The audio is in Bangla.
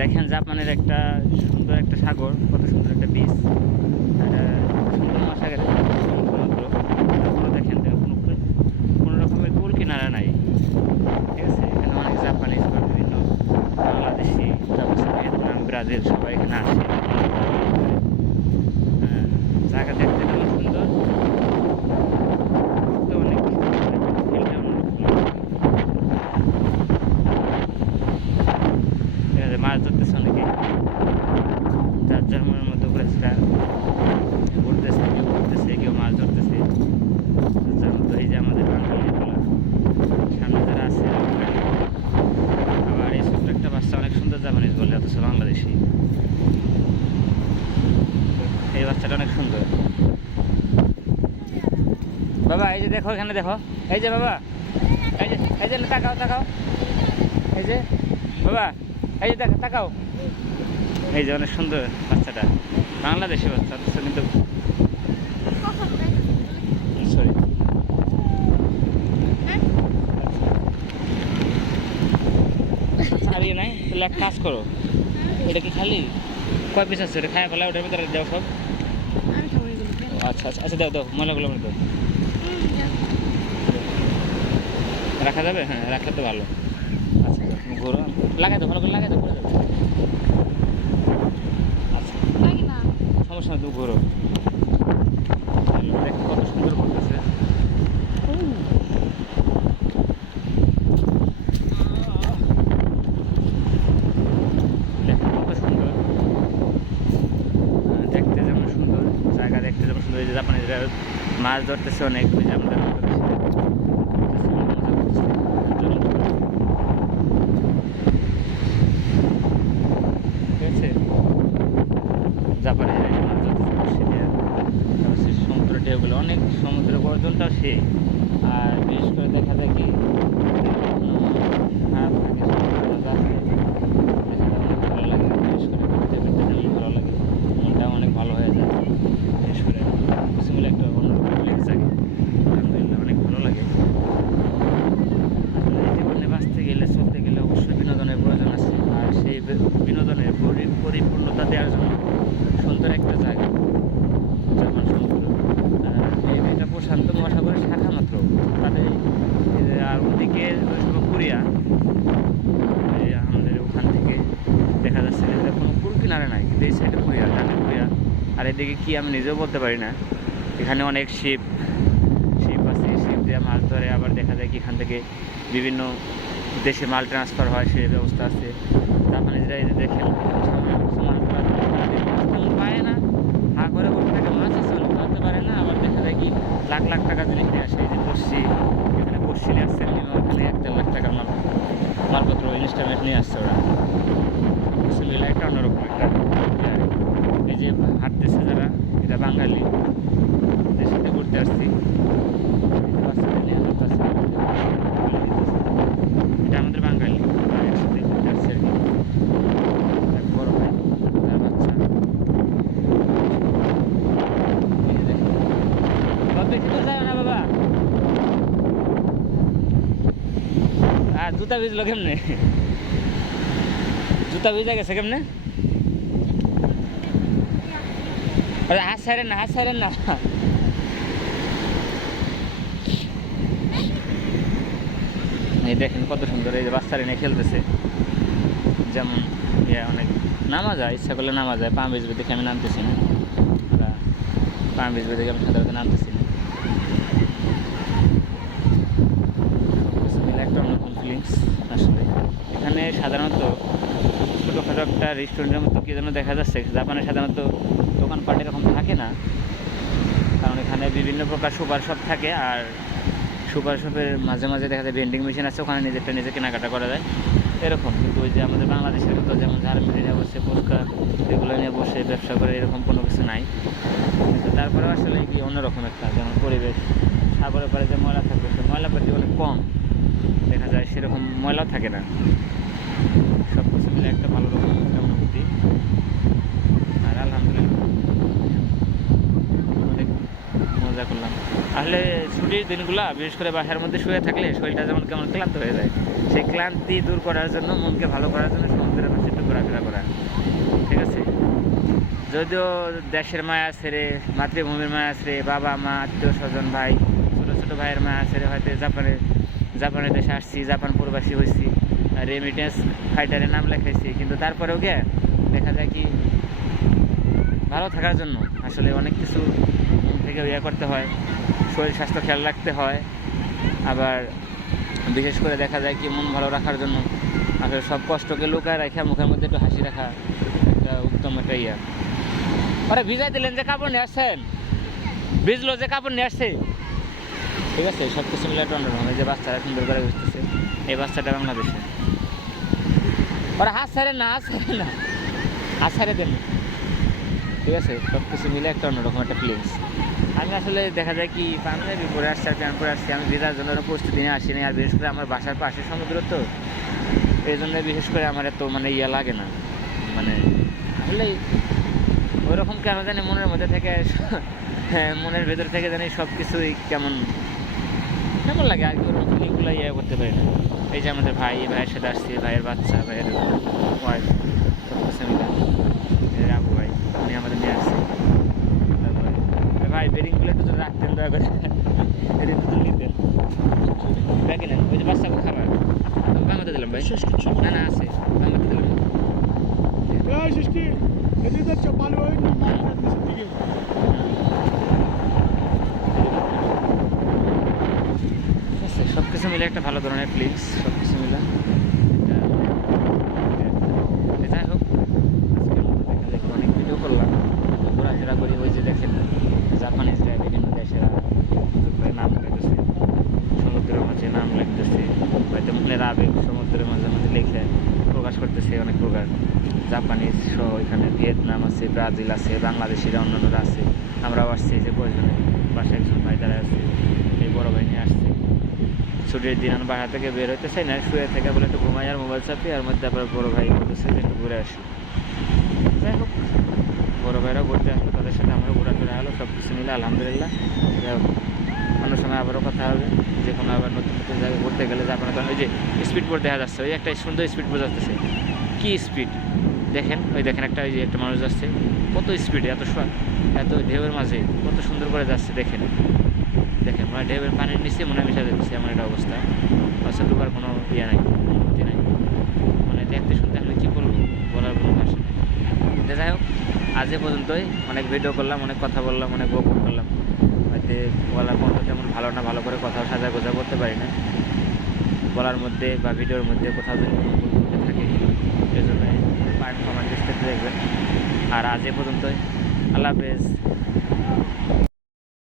দেখেন জাপানের একটা সুন্দর একটা সাগর, কত সুন্দর একটা বিচ, সুন্দর মহাসাগর সমুদ্র। তারপরে দেখেন কোনো রকমের কুল কিনারা নাই, ঠিক আছে। এখানে অনেক জাপানিজ বা বিভিন্ন বাংলাদেশি, তারপর ভিয়েতনাম, ব্রাজিল সবাই এখানে আসে। জায়গা দেখতে খুব সুন্দর, অনেক মাছ ধরতেছে অনেকে, যার যার মনের মতো করে সেটা ঘুরতেছে, কেউ ঘুরতেছে, কেউ মাছ ধরতেছে। যার মতো এই যে আমাদের বাঙালিগুলো সামনে যারা আছে, আবার এই ছোট্ট একটা বাচ্চা অনেক সুন্দর জাপানিজ বলে, অথচ বাংলাদেশি। এই বাচ্চাটা অনেক সুন্দর। বাবা এই যে দেখো, এখানে দেখো, এই যে বাবা, এই যে তাকাও তাকাও, এই যে বাবা, এই যে দেখো তাকাও, এই যে অনেক সুন্দর বাচ্চাটা, বাংলাদেশি বাচ্চা অথচ কিন্তু সরি ছাড়িয়ে নাই। তাহলে এক কাজ করো, এটা কি খালি কয় পিস আছে, এটা খায় ফেলা, ওটার ভিতরে দাও সব। আচ্ছা আচ্ছা আচ্ছা, দাও দাও, ময়লাগুলো আমার দাও। রাখা যাবে? হ্যাঁ রাখলে তো ভালো। আচ্ছা তুমি ঘোরো, লাগাই দাও, ভালো করে লাগাই দাও, পড়ে যাবে। আচ্ছা সমস্যা না, তুমি ঘোরো। দেখো কত সুন্দর করতেছে। দেখো কত সুন্দর, দেখতে যেমন সুন্দর, জায়গা দেখতে যেমন সুন্দর। এই যে জাপানিরা মাছ ধরতেছে অনেক, ওই যে আমাদের জাপানে মাছ ধরতেছে, সমুদ্র ঢেউগুলো অনেক, সমুদ্রের গর্জনটাও সে। আর বিশেষ করে দেখা যায় কি খারাপ থাকে, ভালো লাগে, বিশেষ করে ঘুরতে ফিরতে যেমন ভালো লাগে, মনটাও অনেক ভালো হয়ে যায়। বিশেষ করে কিছু মিলে একটা অন্যরকম ফিলিংস থাকে, আলহামদুলিল্লাহ অনেক ভালো লাগে। জীবনে বাঁচতে গেলে, চলতে গেলে অবশ্যই বিনোদনের প্রয়োজন আছে, আর সেই বিনোদনের পরিপূর্ণতা দেওয়ার জন্য সুন্দর একটা জায়গা জাপান সমুদ্র। এটা প্রশান্ত মহাসাগরের শাখা মাত্র, তাদের আর ওদিকে কোরিয়া, আমাদের ওখান থেকে দেখা যাচ্ছে যে কোনো কুল কিনারে নাই, কিন্তু এই সাইডে কোরিয়া, ডানে কোরিয়া। আর এদিকে কি আমি নিজেও বলতে পারি না। এখানে অনেক শিপ আছে, শিপ দিয়ে মাছ ধরে। আবার দেখা যায় কি এখান থেকে বিভিন্ন দেশে মাল ট্রান্সফার হয়, সেই ব্যবস্থা আছে। জাপানিজরা এই যে দেখেন পায় না, হা করে বসে থাকে, মাছ আছে অনেক ধরতে পারে না। আবার দেখা যায় কি লাখ লাখ টাকা জিনিস নিয়ে আসে। এই যে বসছি, এখানে বসছি নিয়ে আসছে, ওখানে 1-1.5 লাখ টাকার মালপত্র ইনস্টলমেন্ট নিয়ে আসছে ওরা। কিছু মিলে একটা অন্যরকম একটা। এই যে হাঁটতেছে যারা, এটা বাঙালি, এদের সাথে ঘুরতে আসছি। বাচ্চাদের নিয়ে হাঁটতেছে, এটা আমাদের বাঙালি, একসাথে ঘুরতে আসছে আর কি। বড় ভাই, তার বাচ্চা। বেশি দূর যাবে না বাবা। আর জুতা ভিজলো কেমনে? জুতা ভিজা গেছে কেমনে? হাত ছাড়েন না, হাত ছাড়েন না। এই দেখেন কত সুন্দর, এই যে বাচ্চারা নিয়ে খেলতেছে। যেমন অনেক নামা যায়, ইচ্ছা করলে নামা যায়। পা ভিজবে দেখে আমি নামতেছি না, পা ভিজবে দেখে আমি সাধারণত নামতেছি না। সবকিছু মিলে একটা অন্যরকম ফিলিংস আসলে। এখানে সাধারণত ছোটোখাটো একটা রেস্টুরেন্টের মতো কি যেন দেখা যাচ্ছে। জাপানে সাধারণত দোকানপাট এরকম থাকে না, কারণ এখানে বিভিন্ন প্রকার সুপার শপ থাকে। আর সুপার শপের মাঝে মাঝে দেখা যায় ভেন্ডিং মেশিন আছে, ওখানে নিজে কেনাকাটা করা যায় এরকম। কিন্তু ওই যে আমাদের বাংলাদেশের মতো যেমন ঝাড়মিড়ি নিয়ে বসে, ফুচকা এগুলো নিয়ে বসে ব্যবসা করে, এরকম কোনো কিছু নাই। কিন্তু তারপরে আসলে কি অন্যরকম একটা, যেমন পরিবেশ, সাগরের পাড়ে যে ময়লা থাকবে, সে ময়লা পাতি অনেক কম দেখা যায়, সেরকম ময়লাও থাকে না। সব কিছু মিলে একটা ভালো রকম একটা অনুভূতি। আর আলহামদুলিল্লাহ অনেক মজা করলাম। আসলে ছুটির দিনগুলা বিশেষ করে বাসার মধ্যে শুয়ে থাকলে শরীরটা যেমন কেমন ক্লান্ত হয়ে যায়, সেই ক্লান্তি দূর করার জন্য, মনকে ভালো করার জন্য সমুদ্রের পাশে একটু ঘোরাফেরা করা, ঠিক আছে। যদিও দেশের মায়া ছেড়ে, মাতৃভূমির মায়া ছেড়ে, বাবা মা আত্মীয় স্বজন ভাই, ছোটো ছোটো ভাইয়ের মায়া ছেড়ে হয়তো জাপানের দেশে আসছি, জাপান প্রবাসী হয়েছি, রেমিটেন্স ফাইটারে নাম লেখাইছি, কিন্তু তারপরেও গিয়ে দেখা যায় কি ভালো থাকার জন্য আসলে অনেক কিছু মন থেকে ইয়ে করতে হয়, শরীর স্বাস্থ্য খেয়াল রাখতে হয়। আবার বিশেষ করে দেখা যায় কি মন ভালো রাখার জন্য আসলে সব কষ্টকে লুকায় রাখা, মুখের মধ্যে একটু হাসি রাখা একটা উত্তম একটা ইয়া। ওরা ভিজাই দিলেন যে কাপড় নিয়ে আসছেন, ভিজলো যে কাপড় নিয়ে আসছে, ঠিক আছে। সব কিছু মিলে একটা অন্যরকম। এই যে বাচ্চারা সুন্দর করে বুঝতেছে, এই বাচ্চাটা বাংলাদেশে। ওরা হাত ছাড়ে না, হাত ছাড়ে দেন, ঠিক আছে। সব কিছু মিলে একটা অন্যরকম একটা ফিলিংস। আমি আসলে দেখা যায় কি পাঞ্জাবি পরে আসছি আর প্যান্ট পরে আসছি, আমি ভিজার জন্য প্রস্তুতি নিয়ে আসিনি। আর বিশেষ করে আমার বাসার পাশে সমুদ্র তো, এই জন্য বিশেষ করে আমার এত মানে ইয়া লাগে না, মানে আসলে ওই রকম কেন জানি মনের মধ্যে থেকে হ্যাঁ, মনের ভেতর থেকে জানি সব কিছুই কেমন কেমন লাগে আর কি, ওরকম ফিলিংগুলো ইয়ে করতে পারি না। এই যে আমাদের ভাইয়ের সাথে আসছি, ভাইয়ের বাচ্চা, ভাইয়ের ওয়াইফ, সব কিছু মিলে আবু ভাই উনি আমাদের নিয়ে আসছে। তারপরে ভাই বেরিংগুলো একটু যদি রাখতেন দয়া করে, বেরিং দুটো নিতেন, ব্যাগে নেন। ওই যে বাচ্চাকে খাবার বাংলাতে দিলাম ভাই, না না আছে বাংলাতে দিলাম। সব কিছু মিলে একটা ভালো ধরনের ফিলিংস, সব কিছু মিলে যাই হোক। আজকের মতো দেখা যায় অনেক ভিডিও করলাম, ঘোরাফেরা করি। ওই যে দেখেন জাপানিজরা বিভিন্ন দেশেরা নাম লেখতেছে, সমুদ্রের মাঝে নাম লিখতেছে, হয়তো মনের আবেগ সমুদ্রের মাঝে মাঝে লিখে প্রকাশ করতেছে অনেক প্রকার। জাপানিজ সহ এখানে ভিয়েতনাম আছে, ব্রাজিল আছে, বাংলাদেশিরা অন্যান্যরা আছে, আমরাও আসছি। যে কয়জনে বাসায় একজন ভাই দ্বারা আসছে, এই বড় ভাই নিয়ে আসছে। ছুটির দিন আমি বাসা থেকে বের হইতে চাই না, শুয়ে থেকে বলে একটু ঘুমাই আর মোবাইল চাপি, আর মধ্যে আবার বড়ো ভাই বলতেছে যে একটু ঘুরে আসি। যাই হোক, বড়ো ভাইরাও ঘুরতে আসলো, তাদের সাথে আমারও ঘোরাফেরা হলো, সব কিছু মিলে আলহামদুলিল্লাহ। যাই হোক, অন্য সময় আবারও কথা হবে, যে কোনো আবার নতুন নতুন জায়গায় ঘুরতে গেলে যাবেন। কারণ ওই যে স্পিড বোট দেখা যাচ্ছে, ওই একটা সুন্দর স্পিড বোট যাচ্ছে, কী স্পিড দেখেন, ওই দেখেন একটা, ওই যে একটা মানুষ যাচ্ছে, কত স্পিড, এত ঢেউয়ের মাঝে কত সুন্দর করে যাচ্ছে। দেখেন মানে ঢেউয়ের পানির নিচে মনে মিশে যাচ্ছে, এমন একটা অবস্থা। অবশ্য ডুবার কোনো ইয়ে নাই, অনুমতি নাই, মানে দেখতে শুনতে আসলে কী বলবো, বলার কোনো ভাষা নেই। যাই হোক, আজ এ পর্যন্তই। অনেক ভিডিও করলাম, অনেক কথা বললাম, অনেক বকবক করলাম, হয়তো বলার মতো তেমন ভালো না, ভালো করে কথা সাজা গোজা করতে পারি না বলার মধ্যে বা ভিডিওর মধ্যে, কোথাও যদি কোনো ভুল করতে থাকে সেই জন্য কমেন্ট দেখবেন। আর আজ এ পর্যন্তই, আল্লাহ হাফেজ।